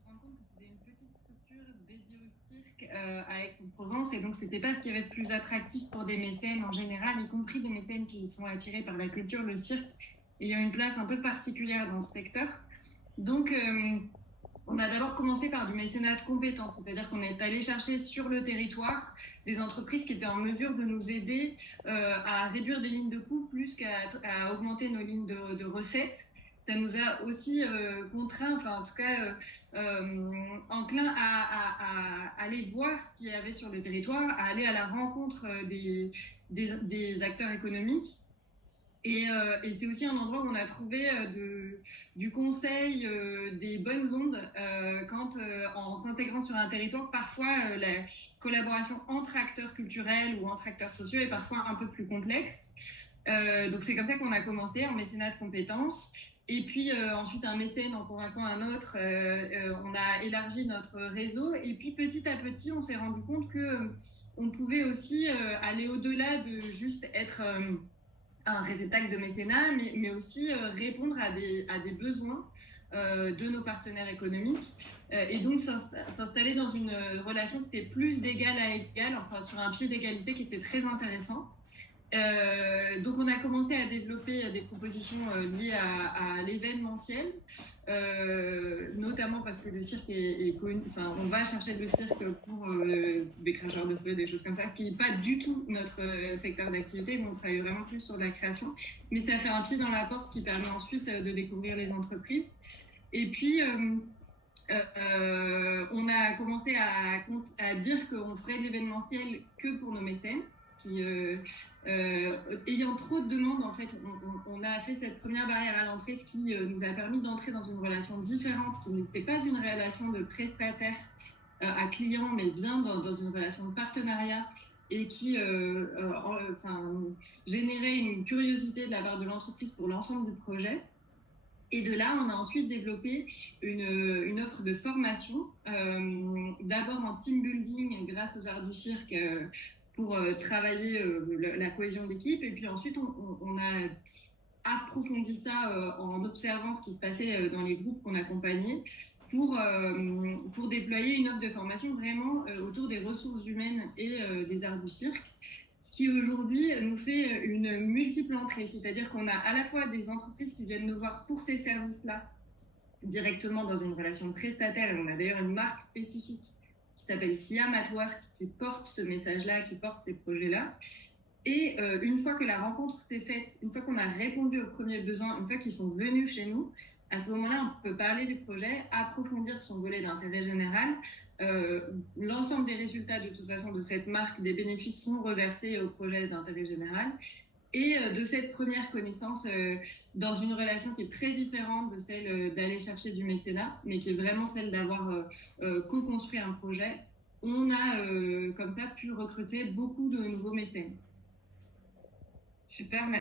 se rend compte que c'était une petite structure dédiée au cirque à Aix-en-Provence, et donc c'était pas ce qu'il y avait de plus attractif pour des mécènes en général, y compris des mécènes qui sont attirés par la culture, le cirque ayant une place un peu particulière dans ce secteur. Donc, on a d'abord commencé par du mécénat de compétences, c'est-à-dire qu'on est allé chercher sur le territoire des entreprises qui étaient en mesure de nous aider à réduire des lignes de coûts plus qu'à augmenter nos lignes de recettes. Ça nous a aussi contraints, enfin en tout cas enclin à aller voir ce qu'il y avait sur le territoire, à aller à la rencontre des acteurs économiques. Et c'est aussi un endroit où on a trouvé du conseil, des bonnes ondes, quand en s'intégrant sur un territoire, parfois la collaboration entre acteurs culturels ou entre acteurs sociaux est parfois un peu plus complexe. Donc c'est comme ça qu'on a commencé en mécénat de compétences. Et puis ensuite un mécène en convainquant un autre, on a élargi notre réseau. Et puis petit à petit, on s'est rendu compte que on pouvait aussi aller au-delà de juste être un réceptacle de mécénat, mais aussi répondre à des besoins de nos partenaires économiques, et donc s'installer dans une relation qui était plus d'égal à égal, enfin sur un pied d'égalité qui était très intéressant. Donc on a commencé à développer des propositions liées à l'événementiel, notamment parce que le cirque est connu, enfin on va chercher le cirque pour des cracheurs de feu, des choses comme ça, qui n'est pas du tout notre secteur d'activité, mais on travaille vraiment plus sur la création. Mais ça fait un pied dans la porte qui permet ensuite de découvrir les entreprises. Et puis on a commencé à dire qu'on ferait de l'événementiel que pour nos mécènes, ce qui, ayant trop de demandes, en fait, on a fait cette première barrière à l'entrée, ce qui nous a permis d'entrer dans une relation différente, qui n'était pas une relation de prestataire à client, mais bien dans une relation de partenariat, et qui générait une curiosité de la part de l'entreprise pour l'ensemble du projet. Et de là, on a ensuite développé une offre de formation, d'abord en team building grâce aux arts du cirque, pour travailler la cohésion d'équipe. Et puis ensuite, on a approfondi ça en observant ce qui se passait dans les groupes qu'on accompagnait pour déployer une offre de formation vraiment autour des ressources humaines et des arts du cirque. Ce qui aujourd'hui nous fait une multiple entrée, c'est-à-dire qu'on a à la fois des entreprises qui viennent nous voir pour ces services-là directement dans une relation de prestataire, et on a d'ailleurs une marque spécifique qui s'appelle Siam at Work qui porte ce message-là, qui porte ces projets-là. Et une fois que la rencontre s'est faite, une fois qu'on a répondu aux premiers besoins, une fois qu'ils sont venus chez nous, à ce moment-là, on peut parler du projet, approfondir son volet d'intérêt général. L'ensemble des résultats, de toute façon, de cette marque, des bénéfices sont reversés au projet d'intérêt général. Et de cette première connaissance, dans une relation qui est très différente de celle d'aller chercher du mécénat, mais qui est vraiment celle d'avoir co-construit un projet, on a comme ça pu recruter beaucoup de nouveaux mécènes. Super.